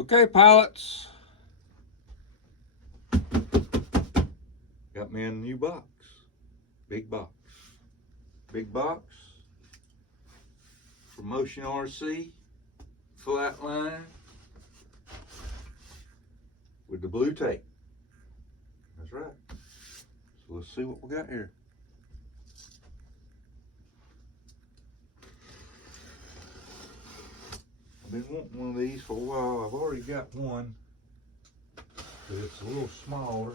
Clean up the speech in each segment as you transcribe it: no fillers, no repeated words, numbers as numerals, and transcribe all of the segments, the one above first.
Okay, pilots. Got me a new box. Big box. Big box. Promotion RC. Flightline. With the blue tape. That's right. So let's see what we got here. I've been wanting one of these for a while. I've already got one, but it's a little smaller.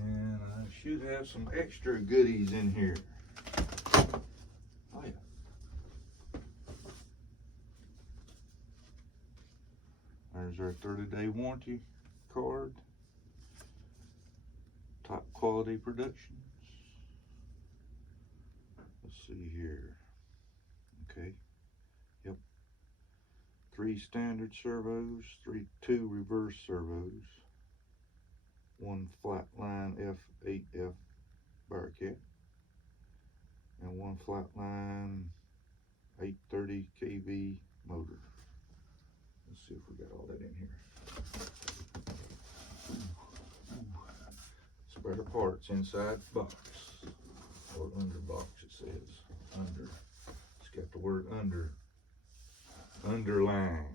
And I should have some extra goodies in here. Oh yeah. There's our 30-day warranty card. Top quality productions. Let's see here. Okay. Yep. 3 standard servos, 2 reverse servos, 1 Flightline F8F Bearcat, and 1 Flightline 830 kV motor. Let's see if we got all that in here. Spare parts inside the box, or under box it says. Under. It's got the word under. Underline.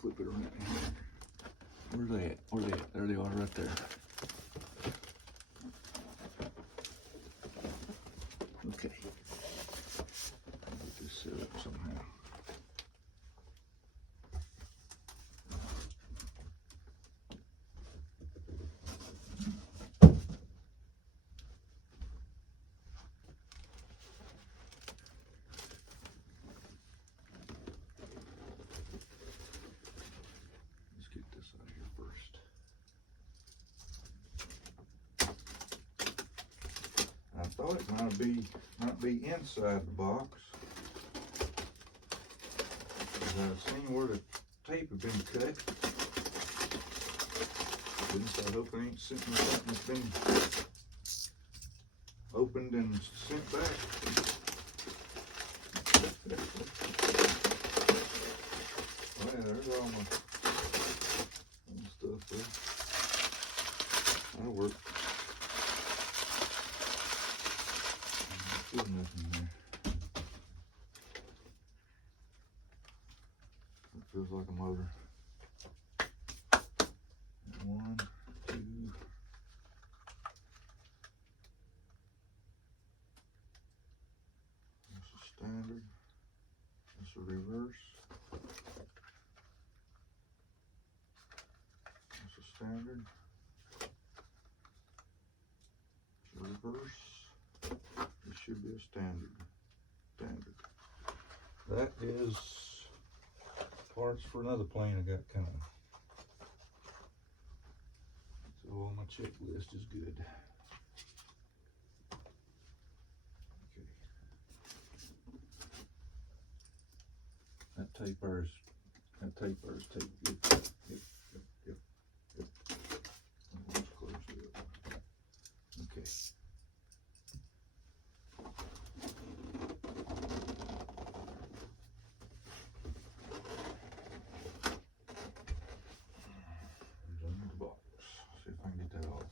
Flip it around here. Where's they at? Where they at? There they are right there. Okay. Get this set up somehow. Let's get this out of here first. I thought it might be inside the box. I've seen where the tape had been cut. So I hope I ain't sent me something that's been opened and sent back. Oh yeah, there's all my stuff there. That'll work. There's nothing there. It feels like a motor. 1, 2. That's a standard. That's a reverse. That's a standard. It's a reverse. It should be a standard. That is parts for another plane I got coming. So all my checklist is good. Okay. That tape there is taped good. Yep. Let's close it up. Okay. See if I can get that off.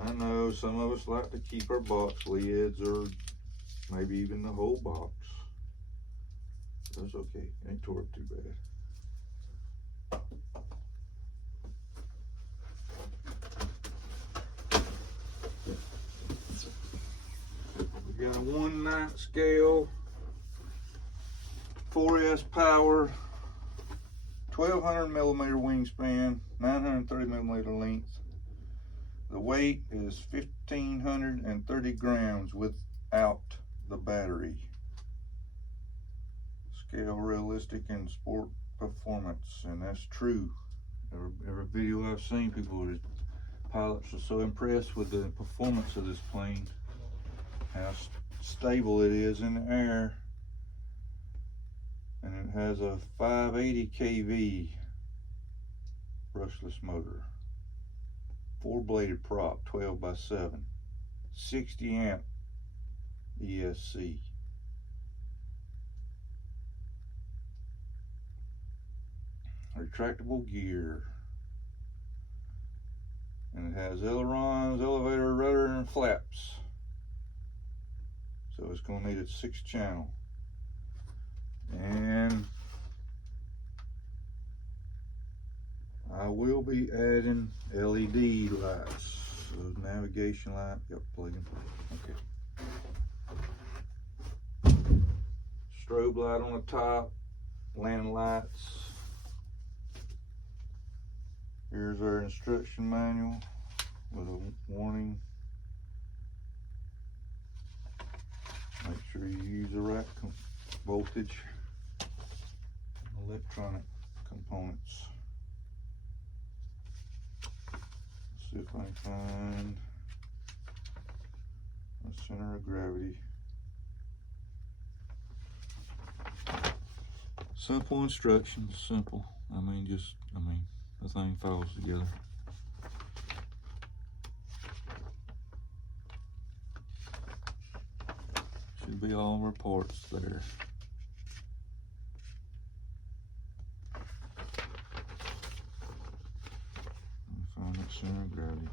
I know some of us like to keep our box lids, or maybe even the whole box. That's okay. It ain't tore up too bad. We got a 1/9 scale, 4S power, 1200 millimeter wingspan, 930 millimeter length. The weight is 1,530 grams without the battery. Scale realistic and sport performance, and that's true. Every video I've seen, pilots are so impressed with the performance of this plane, how stable it is in the air, and it has a 580 kV brushless motor, 4-bladed prop, 12x7, 60 amp ESC. Retractable gear, and it has ailerons, elevator, rudder, and flaps. So it's going to need a 6-channel, and I will be adding LED lights. So navigation light, yep, plug and play. Okay. Strobe light on the top, landing lights. Here's our instruction manual with a warning. Make sure you use the right voltage, electronic components. Let's see if I can find the center of gravity. Simple instructions, simple. The thing falls together. Should be all of our parts there. Find that center of gravity.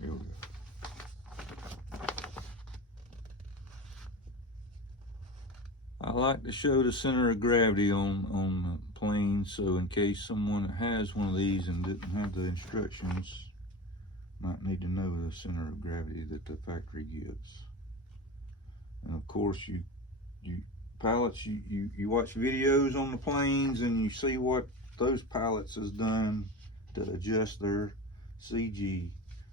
Here we go. I like to show the center of gravity on the plane, so in case someone has one of these and didn't have the instructions, might need to know the center of gravity that the factory gives. And of course, pilots, you watch videos on the planes and you see what those pilots has done to adjust their CG.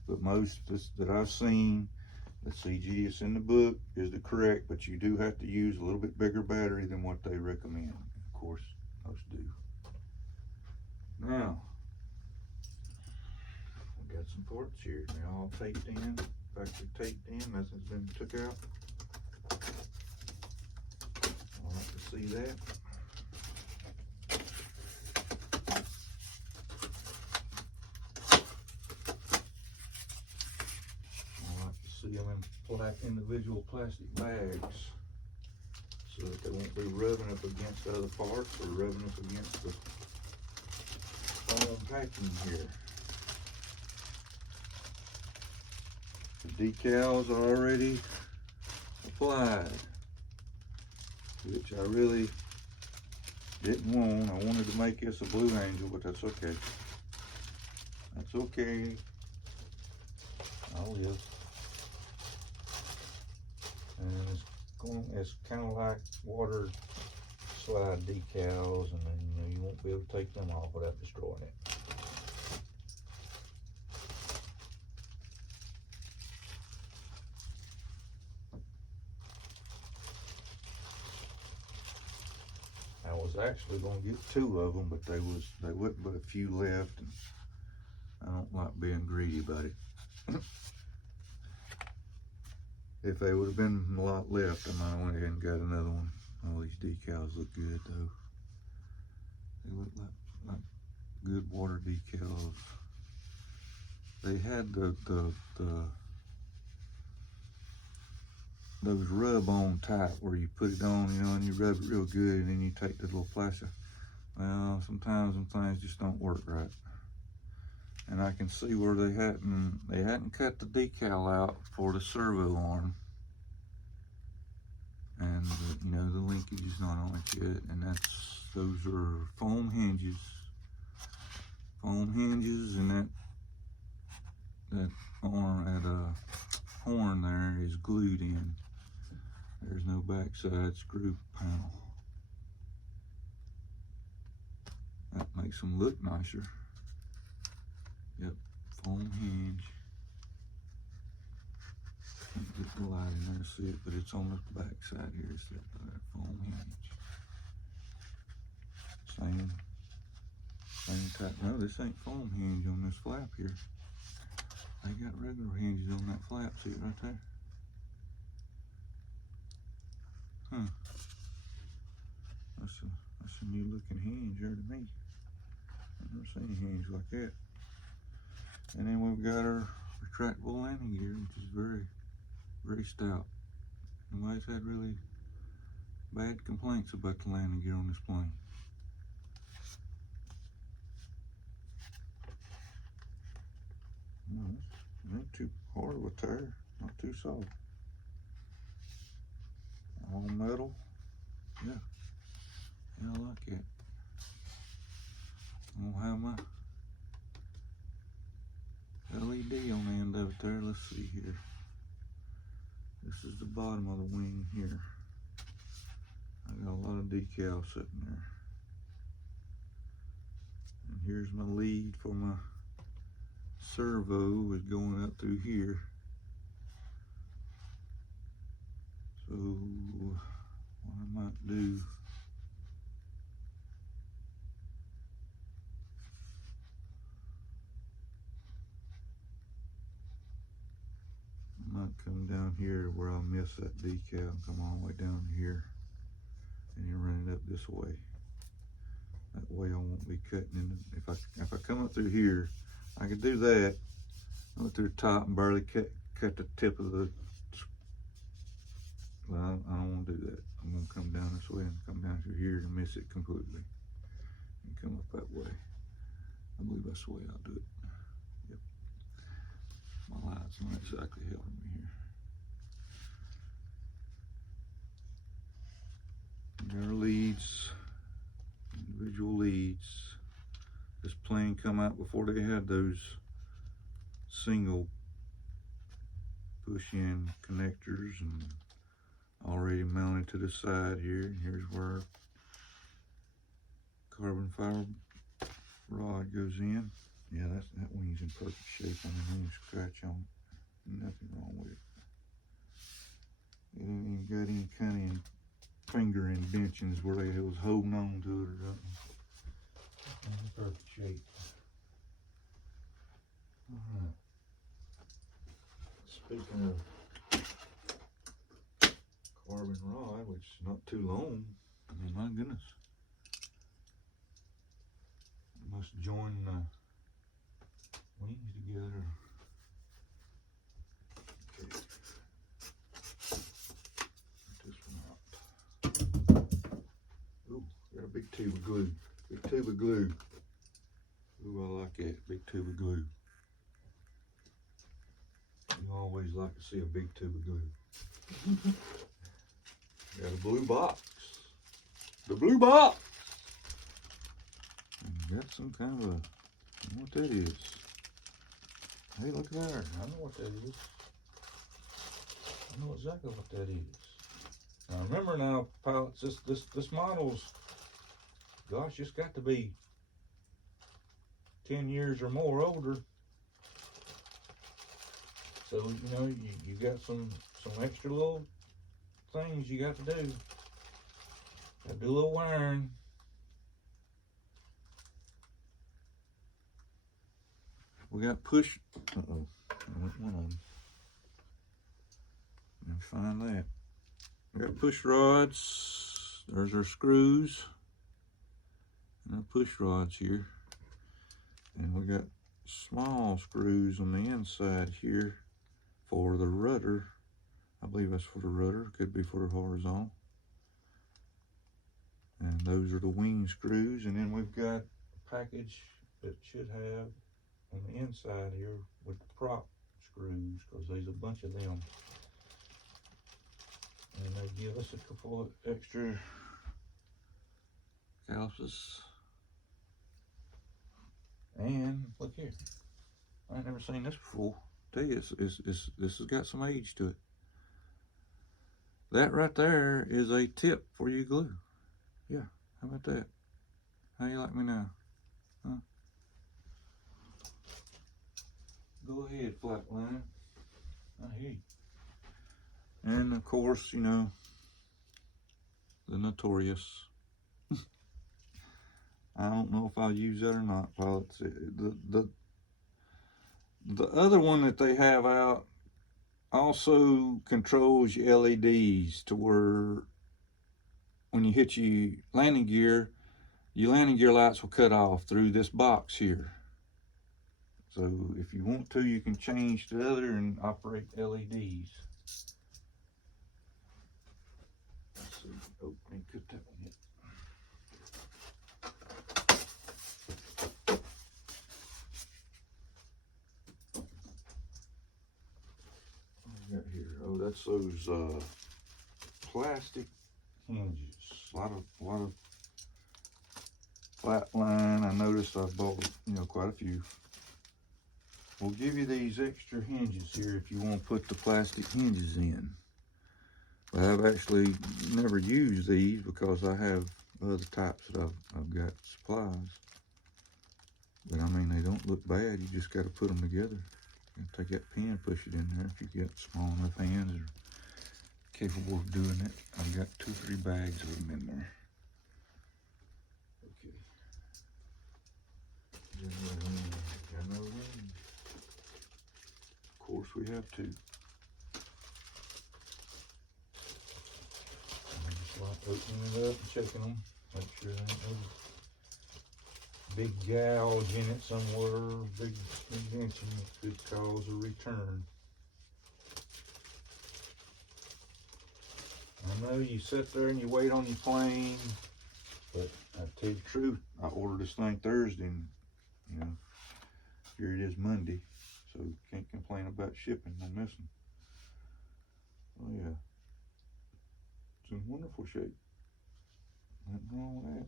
But most that I've seen, the CG that's in the book is the correct, but you do have to use a little bit bigger battery than what they recommend. Of course, most do. Now, I've got some parts here. They're all taped in, factory taped in, nothing's been took out. I like to see that. See them in individual plastic bags so that they won't be rubbing up against other parts or rubbing up against the foam packing here. The decals are already applied, which I really didn't want. I wanted to make this a Blue Angel, but that's okay. That's okay. I'll live. And it's kind of like water slide decals, and then you won't be able to take them off without destroying it. I was actually going to get 2 of them, but they wasn't but a few left, and I don't like being greedy about it. If they would have been a lot left, I might have went ahead and got another one. All these decals look good though. They look like good water decals. They had those rub-on type where you put it on, and you rub it real good, and then you take the little plaster. Well, sometimes them things just don't work right. And I can see where they hadn't cut the decal out for the servo arm, and the linkage is not on it yet. And those are foam hinges, and that horn there is glued in. There's no backside screw panel. That makes them look nicer. Yep, foam hinge. Can't get the light in there to see it, but it's on the back side here. It's that foam hinge. Same type. No, this ain't foam hinge on this flap here. They got regular hinges on that flap. See it right there? Huh. That's a new looking hinge there to me. I've never seen a hinge like that. And then we've got our retractable landing gear, which is very, very stout. Nobody's had really bad complaints about the landing gear on this plane. No, it's not too hard of a tire, not too soft. All metal, yeah, I like it. I'm gonna have my LED on the end of it there. Let's see here. This is the bottom of the wing here. I got a lot of decals sitting there. And here's my lead for my servo is going up through here. So what I might do, I might come down here where I miss that decal and come all the way down here and you run it up this way. That way I won't be cutting in. If I come up through here, I could do that. I went through the top and barely cut the tip of the. But I don't want to do that. I'm gonna come down this way and come down through here and miss it completely, and come up that way. I believe that's the way I'll do it. Yep. My light's not exactly helping me here. Got our leads, individual leads. This plane come out before they had those single push-in connectors and already mounted to the side here. Here's where carbon fiber rod goes in. Yeah, that wing's in perfect shape. I mean, any scratch on it. Nothing wrong with it. It ain't even got any kind of finger indentions where they was holding on to it or something. In perfect shape. Alright. Speaking of carbon rod, which is not too long, I mean, my goodness. I must join the wings together. Okay. This one out. Ooh, got a big tube of glue. Big tube of glue. Ooh, I like that. Big tube of glue. You always like to see a big tube of glue. Got a blue box. The blue box! And got some kind of a, I don't know what that is. Hey, look there. I know what that is. I know exactly what that is. Now remember now, pilots, this model's, gosh, it's got to be 10 years or more older. So, you know, you got some extra little things you got to do. Got to do a little wiring. We got push. Uh-oh. I went one on. Let me find that. We got push rods. There's our screws. And our push rods here. And we got small screws on the inside here for the rudder. I believe that's for the rudder. Could be for the horizontal. And those are the wing screws. And then we've got a package that should have on the inside here with prop screws, because there's a bunch of them. And they give us a couple of extra calipers. And look here, I ain't never seen this before. Tell you, this has got some age to it. That right there is a tip for your glue. Yeah, how about that? How you like me now? Huh? Go ahead, Flightline. I hear you. And of course, you know, the notorious. I don't know if I'll use that or not, pilots. The other one that they have out also controls your LEDs to where when you hit your landing gear lights will cut off through this box here. So if you want to, you can change to the other and operate LEDs. Let's see. Oh, I didn't cut that one yet. Got here. Oh, that's those plastic hinges. A lot of Flightline. I noticed I bought, you know, quite a few. We'll give you these extra hinges here if you want to put the plastic hinges in. But I've actually never used these because I have other types that I've got supplies. But I mean, they don't look bad. You just got to put them together. You take that pin, push it in there if you got small enough hands or capable of doing it. I've got 2 or 3 bags of them in there. Okay. Got another one. Of course we have 2. I'm just like opening it up and checking them. Make sure there ain't no big gouge in it somewhere, big indentation that could cause a return. I know you sit there and you wait on your plane, but I tell you the truth, I ordered this thing Thursday and, you know, here it is Monday, so can't complain about shipping on this one. Oh yeah, it's in wonderful shape. Nothing wrong with that.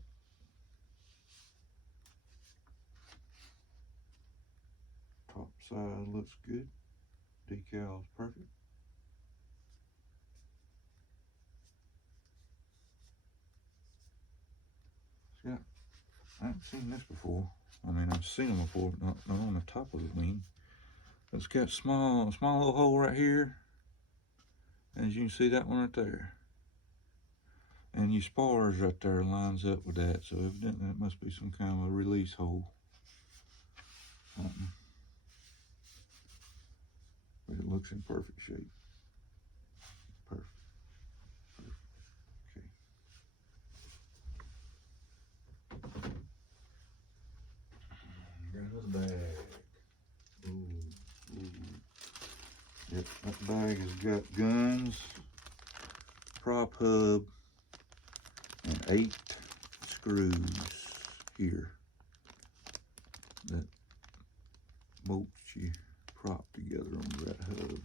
Top side looks good. Decal's perfect. Yeah, I haven't seen this before. I mean, I've seen them before, but not on the top of the wing. It's got a small little hole right here. As you can see, that one right there. And your spars right there lines up with that. So evidently that must be some kind of a release hole. But it looks in perfect shape. Perfect. Okay. Got another bag. Ooh. Yep, that bag has got guns, prop hub, and 8 screws here that bolts your prop together on that hub.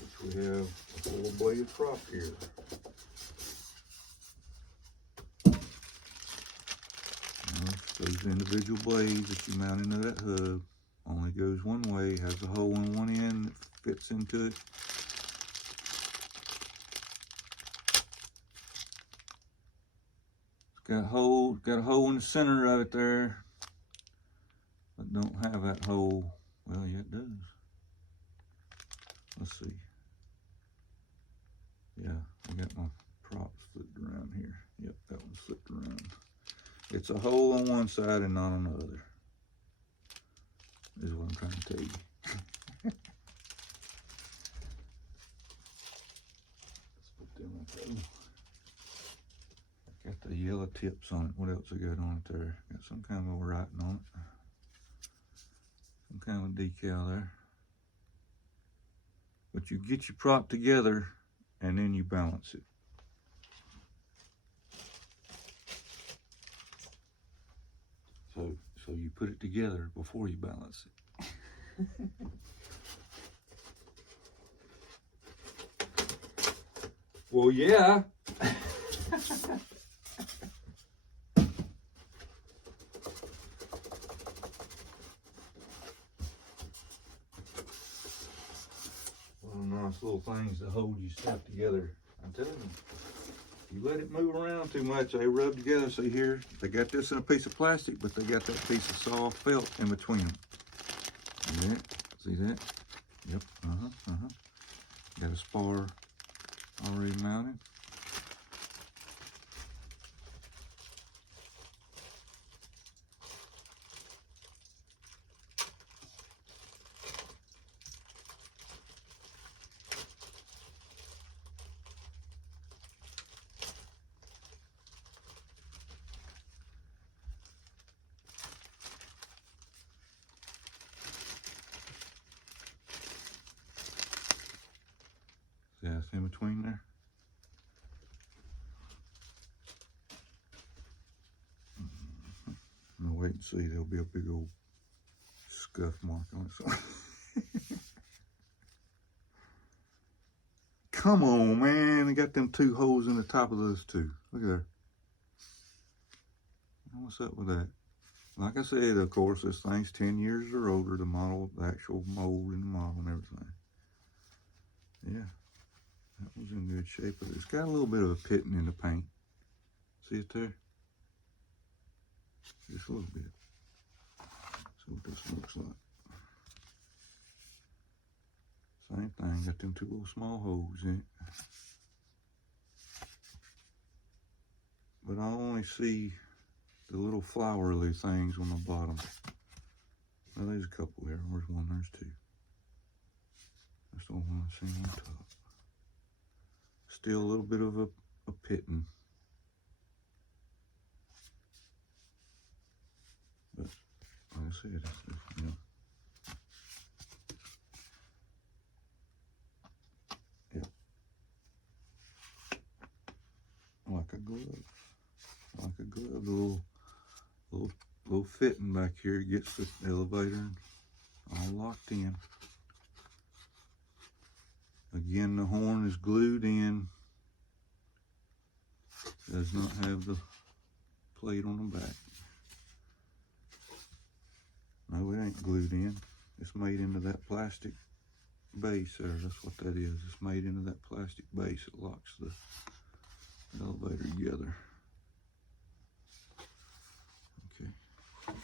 Which we have a 4-bladed prop here. Those individual blades that you mount into that hub only goes one way, has a hole in one end that fits into it. It's got a hole in the center of it there, but don't have that hole. Well, yeah, it does. Let's see. Yeah, I got my props flipped around here. Yep, that one's flipped around. It's a hole on one side and not on the other, is what I'm trying to tell you. Let's put them up there. Got the yellow tips on it. What else I got on it there? Got some kind of a writing on it. Some kind of a decal there. But you get your prop together and then you balance it. So you put it together before you balance it. Well, yeah. nice little things to hold your stuff together. I'm telling you, you let it move around too much, they rub together. See here, they got this in a piece of plastic, but they got that piece of soft felt in between them. See that? See that? Yep, got a spar already mounted. See how it's in between there? I'm gonna wait and see. There'll be a big old scuff mark on it. So. Come on, man. They got them two holes in the top of those two. Look at there. What's up with that? Like I said, of course, this thing's 10 years or older, the model, the actual mold and the model and everything. Yeah, that was in good shape. But it's got a little bit of a pitting in the paint. See it there? Just a little bit. That's what this looks like. Same thing, got them two little small holes in it. But I only see the little flowery things on the bottom. Well, there's a couple there. Where's one? There's two. That's the one I see on top. Still a little bit of a pitting. But like I said, you know. Yep. Like a glove. Like a glove. The little fitting back here gets the elevator all locked in. Again, the horn is glued in. Does not have the plate on the back. No, it ain't glued in. It's made into that plastic base there. That's what that is. It's made into that plastic base. It locks the elevator together. Okay. Alright.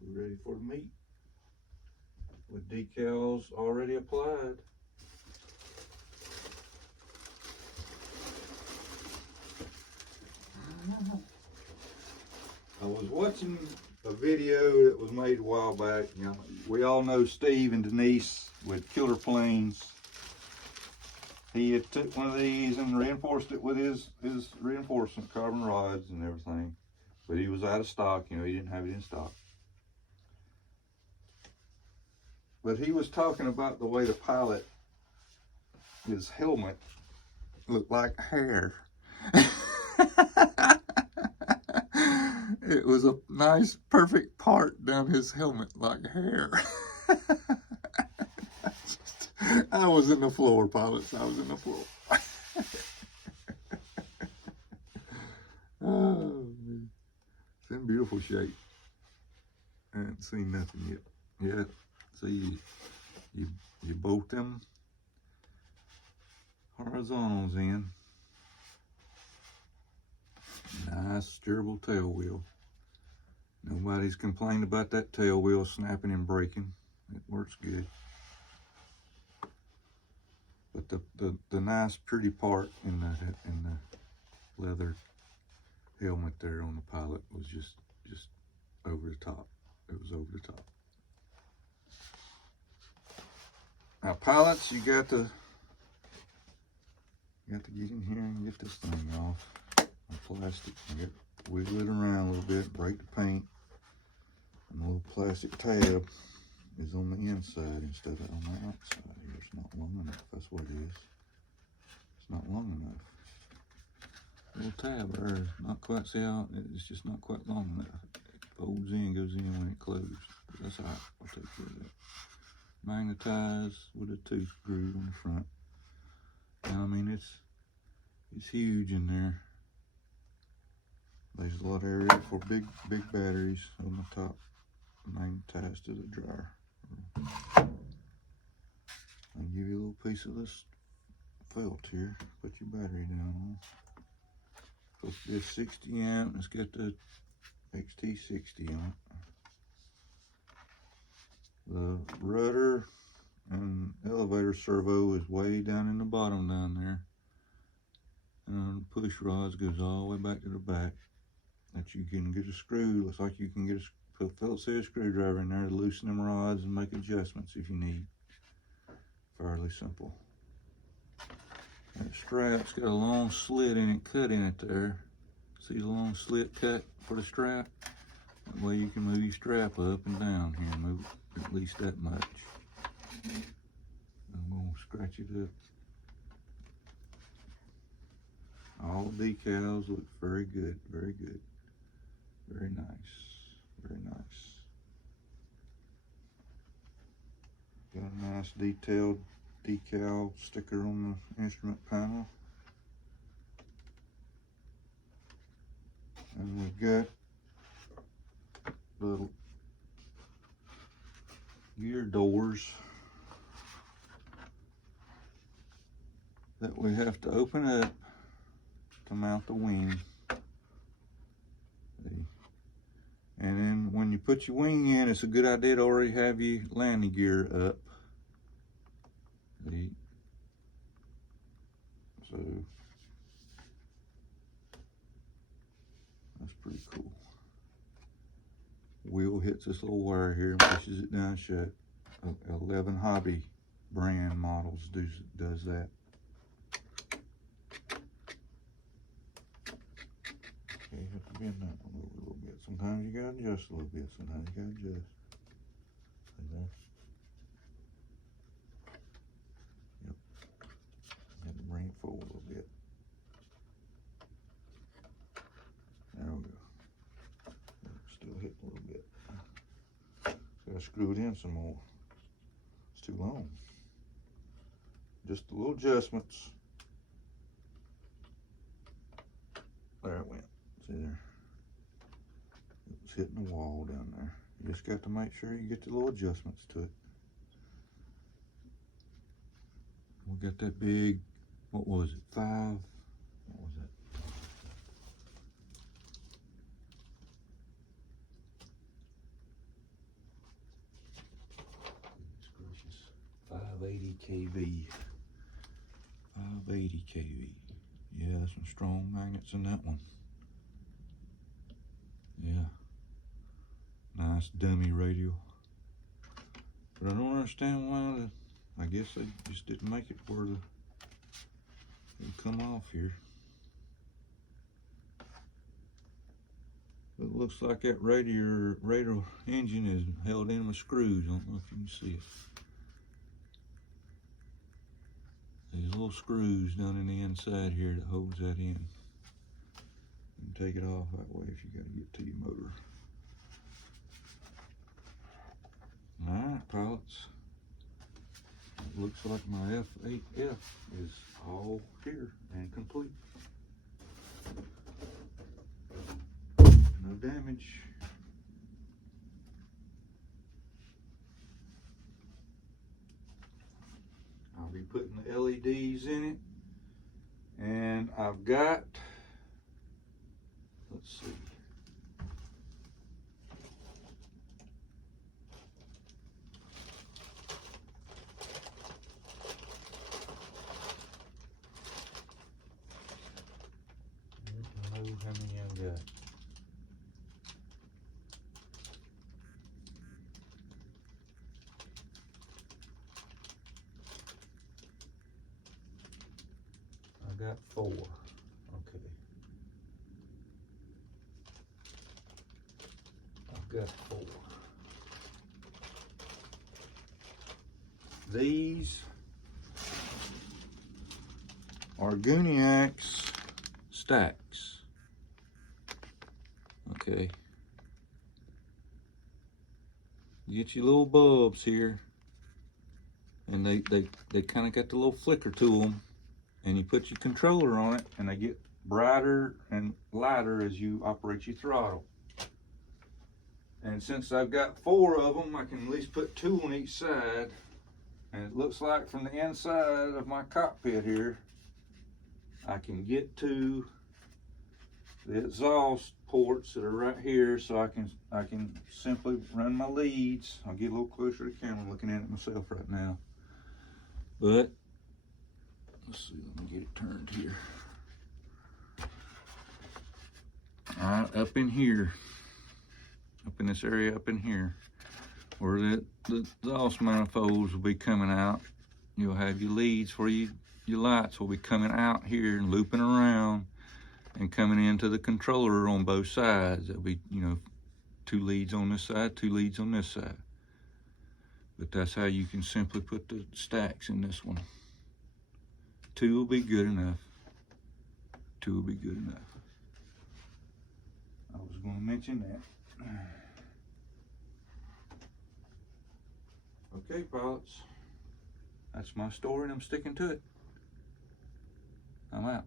We're ready for the meet. With decals already applied. I was watching a video that was made a while back. You know, we all know Steve and Denise with Killer Planes. He had took one of these and reinforced it with his reinforcement carbon rods and everything. But he was out of stock, you know, he didn't have it in stock. But he was talking about the way the pilot, his helmet looked like hair. It was a nice, perfect part down his helmet like hair. I was in the floor, pilots. I was in the floor. Oh, man. It's in beautiful shape. I haven't seen nothing yet. Yeah. See, you bolt them horizontals in. Nice steerable tail wheel. Nobody's complained about that tail wheel snapping and breaking. It works good. But the nice pretty part in the leather helmet there on the pilot was just over the top. It was over the top. Now pilots, you got to get in here and get this thing off. The plastic, wiggle it around a little bit, break the paint. And the little plastic tab is on the inside instead of on the outside here. It's not long enough, that's what it is. It's not long enough. Little tab there is not quite, see how it's just not quite long enough. It folds in, goes in when it closes. But that's all right, I'll take care of that. Magnetized with a tooth groove on the front. And I mean, it's huge in there. There's a lot of area for big batteries on the top magnetized to the dryer. I'll give you a little piece of this felt here. Put your battery down on. Supposed to be a 60 amp. It's got the XT60 on it. The rudder and elevator servo is way down in the bottom down there. And the push rods goes all the way back to the back. That you can get a screw. Looks like you can get a Phillips head screwdriver in there to loosen them rods and make adjustments if you need. Fairly simple. That strap's got a long slit in it, cut in it there. See the long slit cut for the strap? That way you can move your strap up and down here, move at least that much. I'm gonna scratch it up. All the decals look very good, very good. Very nice, very nice. Got a nice detailed decal sticker on the instrument panel. And we've got little gear doors that we have to open up to mount the wing. And then when you put your wing in, it's a good idea to already have your landing gear up. So that's pretty cool. Wheel hits this little wire here and pushes it down shut. 11 Hobby brand models does that. Okay, you have to bend that one over a little bit. Sometimes you gotta adjust a little bit. Sometimes you gotta adjust. See there? Yep. Have to bring it forward a little bit. There we go. Still hitting a little bit. So I screw it in some more. It's too long. Just a little adjustments. There it went. See there? It was hitting the wall down there. You just got to make sure you get the little adjustments to it. We got that big, what was it, 5? What was that? 580 kV. 580 kV. Yeah, there's some strong magnets in that one. Yeah. Nice dummy radio. But I don't understand why I guess they just didn't make it where it would come off here. It looks like that radio engine is held in with screws. I don't know if you can see it. These little screws down in the inside here that holds that in. You can take it off that way if you got to get to your motor. Alright, pilots. It looks like my F8F is all here and complete. No damage. I'll be putting the LEDs in it, and I've got, let's see, I don't know how many I've got. Got 4. Okay. I've got 4. These are Guniax stacks. Okay. You get your little bulbs here, and they kind of got the little flicker to them. And you put your controller on it, and they get brighter and lighter as you operate your throttle. And since I've got 4 of them, I can at least put 2 on each side. And it looks like from the inside of my cockpit here, I can get to the exhaust ports that are right here, so I can simply run my leads. I'll get a little closer to the camera looking at it myself right now. But let's see, let me get it turned here. All right, up in here, up in this area up in here, where the exhaust manifolds will be coming out, you'll have your leads for your lights will be coming out here and looping around and coming into the controller on both sides. There'll be, 2 leads on this side, 2 leads on this side. But that's how you can simply put the stacks in this one. 2 will be good enough. 2 will be good enough. I was going to mention that. Okay, pilots. That's my story and I'm sticking to it. I'm out.